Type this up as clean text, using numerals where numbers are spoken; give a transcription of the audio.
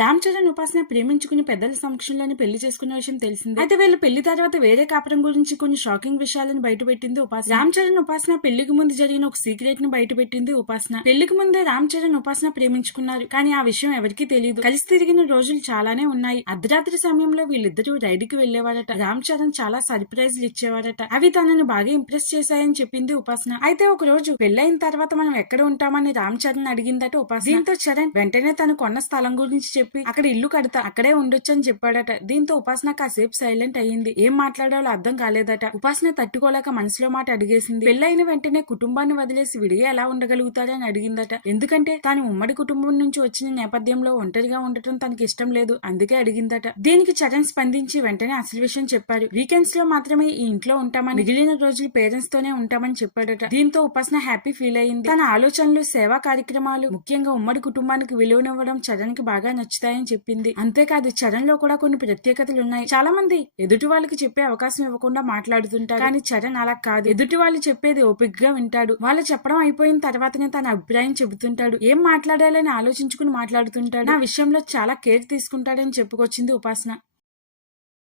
రామ్ చరణ్ ఉపాసన ప్రేమించుకుని పెద్దల సమక్షంలోనే పెళ్లి చేసుకున్న విషయం తెలిసిందే. అయితే వీళ్ళు పెళ్లి తర్వాత వేరే కాపురం గురించి కొన్ని షాకింగ్ విషయాలను బయటపెట్టింది ఉపాసన. రామ్ చరణ్ ఉపాసన పెళ్లికి ముందు జరిగిన ఒక సీక్రెట్ ను బయటపెట్టింది ఉపాసన. పెళ్లికి ముందే రామ్ చరణ్ ఉపాసన ప్రేమించుకున్నారు, కానీ ఆ విషయం ఎవరికీ తెలియదు. కలిసి తిరిగిన రోజులు చాలానే ఉన్నాయి. అర్ధరాత్రి సమయంలో వీళ్ళిద్దరూ రైడ్ కి వెళ్లేవారట. రామ్ చరణ్ చాలా సర్ప్రైజ్లు ఇచ్చేవారట. అవి తనను బాగా ఇంప్రెస్ చేశాయని చెప్పింది ఉపాసన. అయితే ఒక రోజు పెళ్లైన తర్వాత మనం ఎక్కడ ఉంటామని రామ్ చరణ్ అడిగిందట ఉపాసన. దీంతో చరణ్ వెంటనే తను కొన్న స్థలం గురించి చెప్పి అక్కడ ఇల్లు కడతా, అక్కడే ఉండొచ్చని చెప్పాడట. దీంతో ఉపాసన కాసేపు సైలెంట్ అయ్యింది. ఏం మాట్లాడాలో అర్థం కాలేదట. ఉపాసన తట్టుకోలేక మనసులో మాట అడిగేసింది. పెళ్లైన వెంటనే కుటుంబాన్ని వదిలేసి విడిగా ఎలా ఉండగలుగుతారని అడిగిందట. ఎందుకంటే తాను ఉమ్మడి కుటుంబం నుంచి వచ్చిన నేపథ్యంలో ఒంటరిగా ఉండటం తనకి ఇష్టం లేదు, అందుకే అడిగిందట. దీనికి చరణ్ స్పందించి వెంటనే అసలు విషయం చెప్పారు. వీకెండ్స్ లో మాత్రమే ఈ ఇంట్లో ఉంటామని, మిగిలిన రోజులు పేరెంట్స్ తోనే ఉంటామని చెప్పాడట. దీంతో ఉపాసన హ్యాపీ ఫీల్ అయింది. తన ఆలోచనలు, సేవా కార్యక్రమాలు, ముఖ్యంగా ఉమ్మడి కుటుంబానికి విలువనివ్వడం చరణ్ కి బాగా నచ్చుతాయని చెప్పింది. అంతేకాదు చరణ్ లో కూడా కొన్ని ప్రత్యేకతలున్నాయి. చాలా మంది ఎదుటి వాళ్ళకి చెప్పే అవకాశం ఇవ్వకుండా మాట్లాడుతుంటారు, కానీ చరణ్ అలా కాదు. ఎదుటి వాళ్ళు చెప్పేది ఓపికగా వింటాడు. వాళ్ళు చెప్పడం అయిపోయిన తర్వాతనే తన అభిప్రాయం చెబుతుంటాడు. ఏం మాట్లాడాలని ఆలోచించుకుని మాట్లాడుతుంటాడు. నా విషయంలో చాలా కేర్ తీసుకుంటాడని చెప్పుకొచ్చింది ఉపాసన.